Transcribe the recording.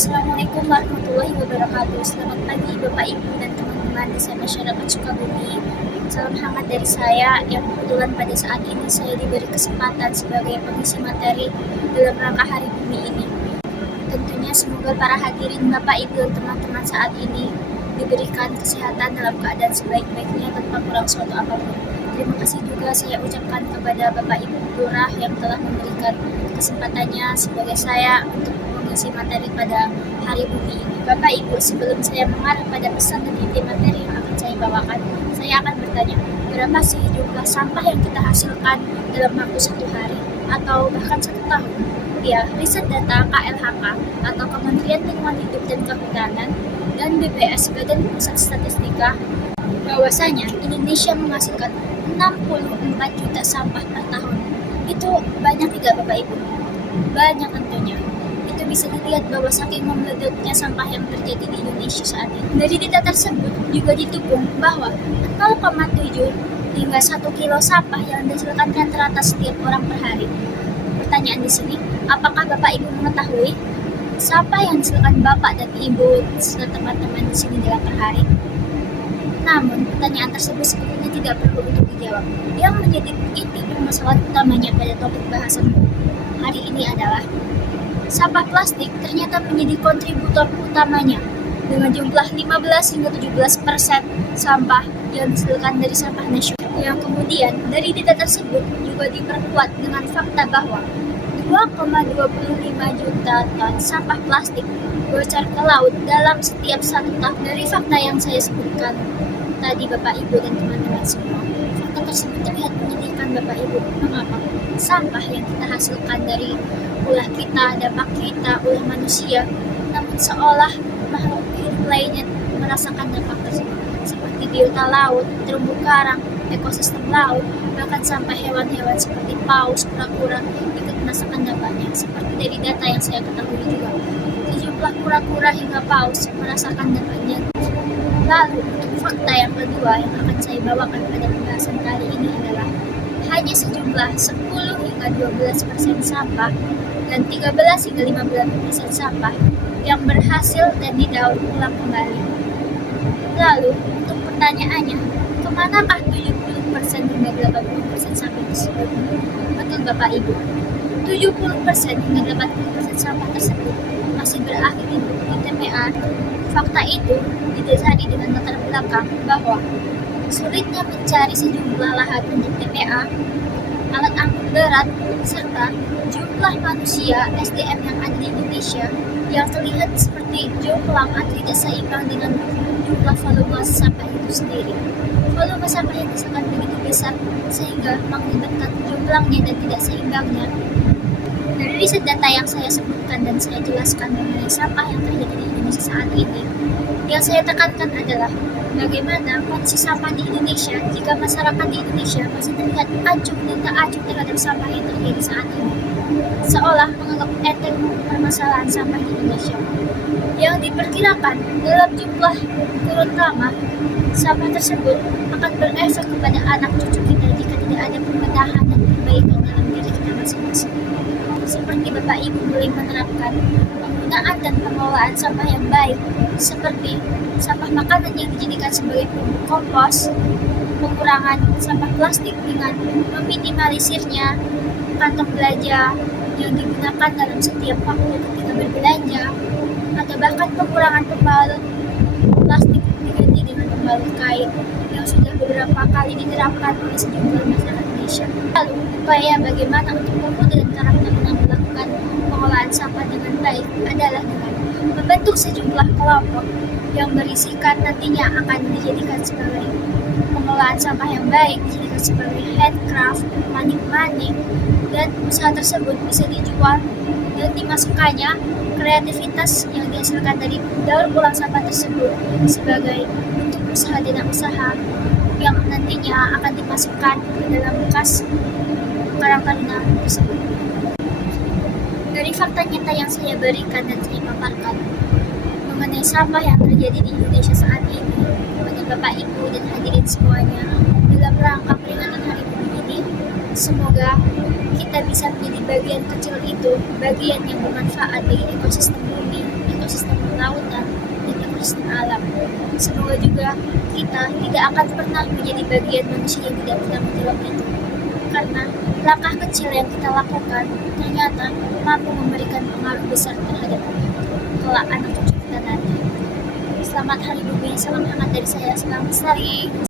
Assalamualaikum warahmatullahi wabarakatuh. Selamat pagi Bapak Ibu dan teman-teman desa masyarakat Sukabumi. Salam hangat dari saya yang kebetulan pada saat ini saya diberi kesempatan sebagai pengisi materi dalam rangka Hari Bumi ini. Tentunya semoga para hadirin Bapak Ibu dan teman-teman saat ini diberikan kesehatan dalam keadaan sebaik-baiknya tanpa kurang suatu apapun. Terima kasih juga saya ucapkan kepada Bapak Ibu Lurah yang telah memberikan kesempatannya sebagai saya untuk mengisi materi pada Hari Bumi ini. Bapak Ibu, sebelum saya mengarah pada pesan dan inti materi yang akan saya bawakan, saya akan bertanya, berapa sih jumlah sampah yang kita hasilkan dalam waktu satu hari atau bahkan satu tahun? Ya, riset data KLHK atau Kementerian Lingkungan Hidup dan Kehutanan dan BPS Badan Pusat Statistika bahwasanya Indonesia menghasilkan 64 juta sampah per tahun. Itu banyak tidak Bapak Ibu? Banyak tentunya. Itu bisa dilihat bahwa saking memeledaknya sampah yang terjadi di Indonesia saat ini. Dari data tersebut juga didukung bahwa 0,7 hingga 1 kilo sampah yang dihasilkan rata-rata setiap orang per hari. Pertanyaan di sini, apakah Bapak Ibu mengetahui sampah yang dihasilkan Bapak dan Ibu serta teman-teman di sini dalam per hari? Namun, pertanyaan tersebut sebetulnya tidak perlu untuk dijawab. Yang menjadi inti permasalahan utamanya pada topik bahasan hari ini adalah sampah plastik ternyata menjadi kontributor utamanya dengan jumlah 15 hingga 17% sampah yang dihasilkan dari sampah nasional. Yang kemudian dari data tersebut juga diperkuat dengan fakta bahwa 2,25 juta ton sampah plastik bocor ke laut dalam setiap satu tahun. Dari fakta yang saya sebutkan tadi Bapak Ibu dan teman-teman semua, fakta tersebut terlihat menyedihkan Bapak Ibu. Mengapa? Sampah yang kita hasilkan dari ulah kita, dampak kita, ulah manusia, namun seolah makhluk hidup lainnya merasakan dampak tersebut, seperti biota laut, terumbu karang, ekosistem laut, bahkan sampai hewan-hewan seperti paus, kura-kura ikut merasakan dampaknya. Seperti dari data yang saya ketahui juga, sejumlah kura-kura hingga paus merasakan dampaknya. Lalu, fakta yang kedua yang akan saya bawakan pada pembahasan kali ini adalah hanya sejumlah 10 hingga 12% sampah dan 13 hingga 15% sampah yang berhasil dan didaur ulang kembali. Lalu, untuk pertanyaannya, kemanakah 70% hingga 80% sampah tersebut? Betul Bapak Ibu, 70% hingga 80% sampah tersebut masih berakhir di TPA. Fakta itu didasari dengan latar belakang bahwa sulitnya mencari sejumlah lahan untuk TPA, alat angkut berat, serta jumlah manusia SDM yang ada di Indonesia yang terlihat seperti jomplang atau tidak seimbang dengan jumlah volume sampah itu sendiri. Volume sampah yang sangat begitu besar sehingga mengakibatkan jumlahnya dan tidak seimbangnya. Dari riset data yang saya sebutkan dan saya jelaskan mengenai sampah yang terjadi di Indonesia saat ini, yang saya tekankan adalah bagaimana kondisi sampah di Indonesia jika masyarakat di Indonesia masih terlihat acuh dan tak acuh terhadap sampah yang terjadi saat ini, seolah menganggap enteng permasalahan sampah di Indonesia. Yang diperkirakan dalam jumlah kurun lama, sampah tersebut akan berefek kepada anak cucu kita jika tidak ada pembenahan dan perbaikan dalam diri kita masing-masing. Seperti Bapak Ibu mulai menerapkan penggunaan dan pengelolaan sampah yang baik, seperti sampah makanan yang dijadikan sebagai pupuk kompos, pengurangan sampah plastik dengan meminimalisirnya kantong belanja yang digunakan dalam setiap waktu ketika berbelanja, atau bahkan pengurangan pembalut plastik diganti dengan pembalut kain yang sudah beberapa kali diterapkan oleh sejumlah masyarakat Indonesia. Lalu, upaya bagaimana untuk pemuda dan karakter melakukan pengolahan sampah dengan baik adalah dengan membentuk sejumlah kelompok yang berisikan nantinya akan dijadikan sebagai pengolahan sampah yang baik, dijadikan sebagai handcraft, manik-manik, dan usaha tersebut bisa dijual dan dimasukkannya kreativitas yang dihasilkan dari daur ulang sampah tersebut sebagai bentuk usaha dan usaha yang nantinya akan dimasukkan ke dalam bekas karang-taruna tersebut. Dari fakta nyata yang saya berikan dan saya paparkan mengenai sampah yang terjadi di Indonesia saat ini, kepada Bapak Ibu dan hadirin semuanya dalam rangka peringatan Hari Bumi ini, semoga kita bisa menjadi bagian kecil itu, bagian yang bermanfaat bagi ekosistem bumi, ekosistem bahwa juga kita tidak akan pernah menjadi bagian manusia yang tidak pernah menjawab itu. Karena langkah kecil yang kita lakukan ternyata mampu memberikan pengaruh besar terhadap kelak anak cucu kita nanti. Selamat Hari Bumi, salam hangat dari saya, selamat hari.